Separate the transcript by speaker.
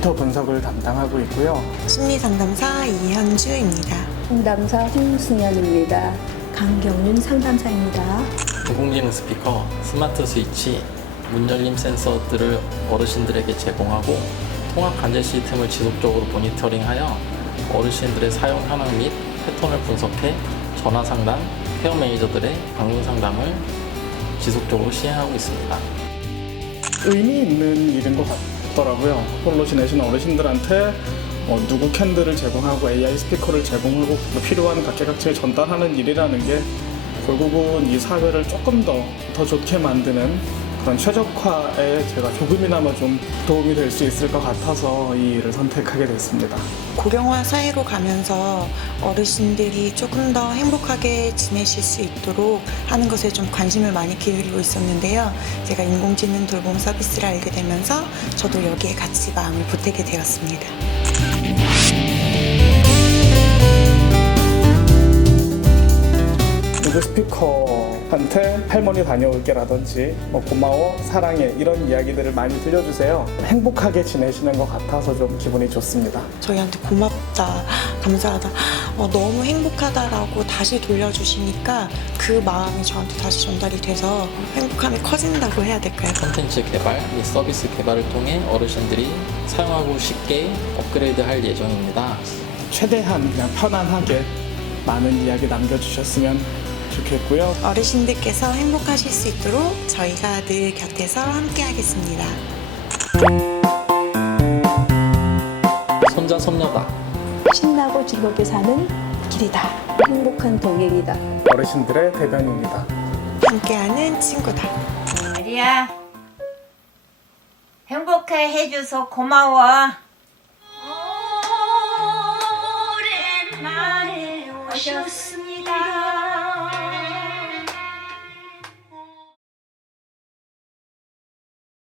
Speaker 1: 데이터 분석을 담당하고 있고요.
Speaker 2: 심리상담사 이현주입니다.
Speaker 3: 상담사 홍승현입니다. 강경윤 상담사입니다.
Speaker 4: 인공지능 스피커, 스마트 스위치, 문열림 센서들을 어르신들에게 제공하고 통합 관제 시스템을 지속적으로 모니터링하여 어르신들의 사용 현황 및 패턴을 분석해 전화 상담, 케어 매니저들의 방문 상담을 지속적으로 시행하고 있습니다.
Speaker 1: 의미 있는 일인 것 같더라고요. 홀로 지내시는 어르신들한테 누구 캔들을 제공하고 AI 스피커를 제공하고 필요한 각계각층에 전달하는 일이라는 게 결국은 이 사회를 조금 더 좋게 만드는 그런 최적화에 제가 조금이나마 좀 도움이 될 수 있을 것 같아서 이 일을 선택하게 됐습니다.
Speaker 2: 고령화 사회로 가면서 어르신들이 조금 더 행복하게 지내실 수 있도록 하는 것에 좀 관심을 많이 기울이고 있었는데요. 제가 인공지능 돌봄 서비스를 알게 되면서 저도 여기에 같이 마음을 보태게 되었습니다.
Speaker 1: 누구 스피커한테 할머니 다녀올게라든지 고마워, 사랑해 이런 이야기들을 많이 들려주세요. 행복하게 지내시는 것 같아서 좀 기분이 좋습니다.
Speaker 2: 저희한테 고맙다, 감사하다, 너무 행복하다라고 다시 돌려주시니까 그 마음이 저한테 다시 전달이 돼서 행복함이 커진다고 해야 될까요?
Speaker 4: 콘텐츠 개발 및 서비스 개발을 통해 어르신들이 사용하고 쉽게 업그레이드할 예정입니다.
Speaker 1: 최대한 그냥 편안하게 많은 이야기 남겨주셨으면 좋겠고요.
Speaker 2: 어르신들께서 행복하실 수 있도록 저희가 늘 곁에서 함께하겠습니다.
Speaker 4: 손자 손녀다.
Speaker 3: 신나고 즐겁게 사는 길이다. 행복한 동행이다.
Speaker 1: 어르신들의 대변입니다.
Speaker 2: 함께하는 친구다.
Speaker 5: 마리야, 행복해 해줘서 고마워. 오랜만에 오셨습니다.